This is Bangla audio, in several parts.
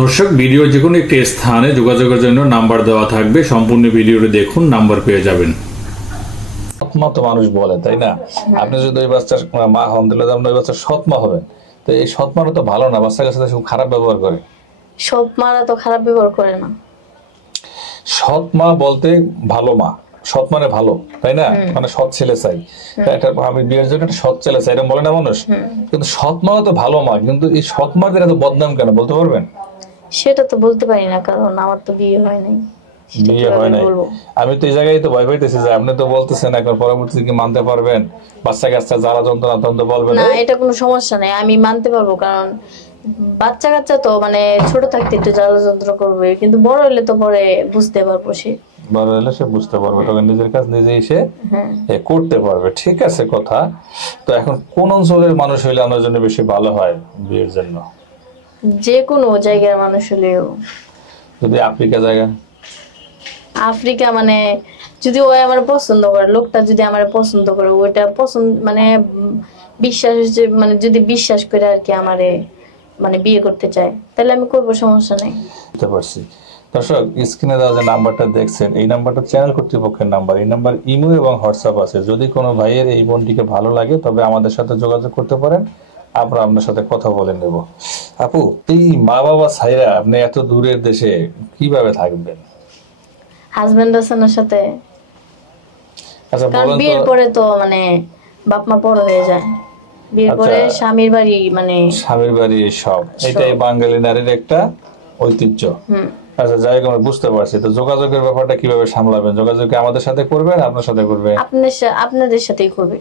দর্শক ভিডিও যে কোনো একটি স্থানে যোগাযোগের জন্য নাম্বার দেওয়া থাকবে, সম্পূর্ণ ভিডিওটি দেখুন, নাম্বার পেয়ে যাবেন। সৎমা তো মানুষ বলে, তাই না? আপনি যদি ওই বাচ্চার মা হন তাহলে আপনি ওই বাচ্চার সৎমা হবেন। তো এই সৎমারা তো ভালো না, বাচ্চার সাথে খুব খারাপ ব্যবহার করে। সৎমারা তো খারাপ ব্যবহার করে না। সৎমা বলতে ভালো মা, সৎ মানে ভালো, তাই না? মানে সৎ ছেলে চাই, এটা আমি বিয়ের জন্য একটা সৎ ছেলে চাই, এরকম বলে না মানুষ? কিন্তু সৎমা তো ভালো মা, কিন্তু এই সৎমাদের এত বদনাম কেন বলতে পারবেন? সেটা তো বলতে পারি না, কারণ আমার তো বিয়ে হয় নাই। বিয়ে হয় নাই, আমি তো এই জায়গায় তো ভয় পাইতেছি যে আপনি তো বলতেছেন এখন পরবর্তীতে কি মানতে পারবেন? বাচ্চা কাচ্চা জ্বালা যন্ত্রণা তন্ত্র বলবেন না, এটা কোনো সমস্যা নেই, আমি মানতে পারবো। কারণ বাচ্চা কাচ্চা তো মানে ছোট থাকতে একটু জ্বালা যন্ত্রণা করবে, কিন্তু বড় হলে তো পরে বুঝতে পারবো। বড় হলে সে বুঝতে পারবে, তখন নিজের কাজ নিজে এসে করতে পারবে। ঠিক আছে কথা। তো এখন কোন অঞ্চলের মানুষ হইলে আমার জন্য বেশি ভালো হয় বিয়ের জন্য? যে কোনো জায়গার মানুষ হলেও। যদি আফ্রিকা জায়গা, আফ্রিকা মানে যদি ওই আমার পছন্দ করে, লোকটা যদি আমার পছন্দ করে, ওইটা পছন্দ মানে বিশ্বাস, মানে যদি বিশ্বাস করে আর কি আমারে মানে বিয়ে করতে চায়, তাহলে আমি করবো, সমস্যা নেই। বুঝতে পারছি। দর্শক, স্ক্রিনে দেওয়া যে নাম্বারটা দেখছেন, এই নাম্বারটা চ্যানেল কর্তৃপক্ষের নাম্বার। এই নাম্বার ইমো এবং হোয়াটসঅ্যাপ আছে। যদি কোনো ভাইয়ের এই বোনটিকে ভালো লাগে তবে আমাদের সাথে যোগাযোগ করতে পারেন, আমরা আপনার সাথে কথা বলে নেব। আপু, এই মা বাবা ছাইরা আপনি এত দূরের দেশে কিভাবে থাকবেন? হাজবেন্ড আছে না সাথে। আচ্ছা বলেন তো, বিয়ের পরে তো মানে বাপ মা বড় হয়ে যায়, বিয়ের পরে স্বামীর বাড়ি, মানে স্বামীর বাড়ি সব, এটাই বাঙালি নারীর একটা ঐতিহ্য। আচ্ছা যাই হোক, আমরা বুঝতে পারছি। তো যোগাযোগের ব্যাপারটা কিভাবে সামলাবেন? যোগাযোগ আমাদের সাথে করবেন, আপনার সাথে করবে? আপনাদের সাথেই করবে।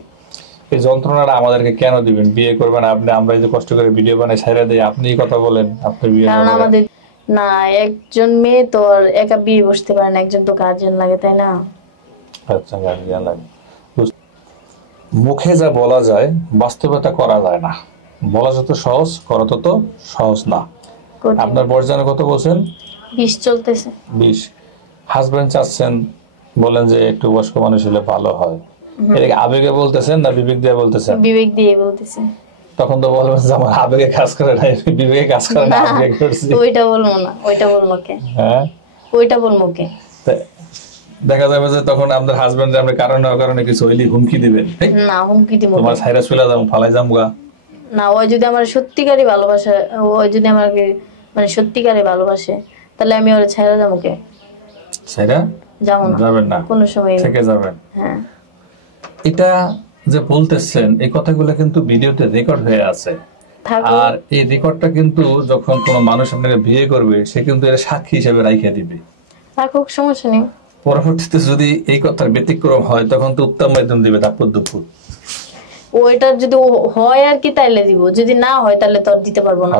এই যন্ত্রণাটা আমাদেরকে কেন দিবেন? বিয়ে করবেন আপনি, আমরা এই যে কষ্ট করে ভিডিও বানাই ছাইরা দেই, আপনি কথা বলেন আপনি বিয়ে। কারণ আমাদের না, একজন মেয়ে তো আর একা বিয়ে বসতে পারে না, একজন তো গার্জিয়ান লাগে, তাই না? আচ্ছা, গার্জিয়ান লাগে। মুখে যা বলা যায় বাস্তবে তা করা যায় না। বলা যত সহজ, করা তত সহজ না। আপনার বয়স জানেন কত বলছেন? 20 চলতেছে। 20। হাজবেন্ড চাচ্ছেন, বলেন যে একটু বয়স্ক মানুষ হলে ভালো হয়। এটাকে আবেগে বলতেছেন না বিবেক দিয়ে বলতেছেন? বিবেক দিয়ে বলতেছি। তখন তো বলবেন যে আমার আবেগে কাজ করে না, বিবেকে কাজ করে না, আবেগে করছি। ওইটা বলবো না, ওইটা বলবো কে? হ্যাঁ, ওইটা বলবো কে? দেখা যাবে যে তখন আপনার হাজবেন্ড আপনি কারণে অকারণে কিছু হইলে হুমকি দিবেন। না, হুমকি দিব না। তোমার ছাইরা চলে যাবো, ফালাই যামগা। না, ওই যদি আমার সত্যিকারই ভালোবাসে, ওই যদি আমাকে মানে সত্যিকারে ভালোবাসে, তাহলে আমি ওর ছাইরা যাবো কে? ছাইরা যাবো না, যাবেন না, কোনো সময় থেকে যাবেন। হ্যাঁ। এটা যে বলতেছেন এই কথাগুলো কিন্তু ভিডিওতে রেকর্ড হয়ে আছে, আর এই রেকর্ডটা কিন্তু যখন কোনো মানুষ আপনাকে বিয়ে করবে সে কিন্তু এর সাক্ষী হিসেবে রাইখা দিবে। থাকুক, সমস্যা নেই। পরবর্তীতে যদি এই কথার ব্যতিক্রম হয় তখন তো উত্তম মাধ্যম দিবে দাপট দুপুর। ওইটা যদি হয় আর কি তাইলে দিব, যদি না হয় তাহলে তো আর দিতে পারবো না।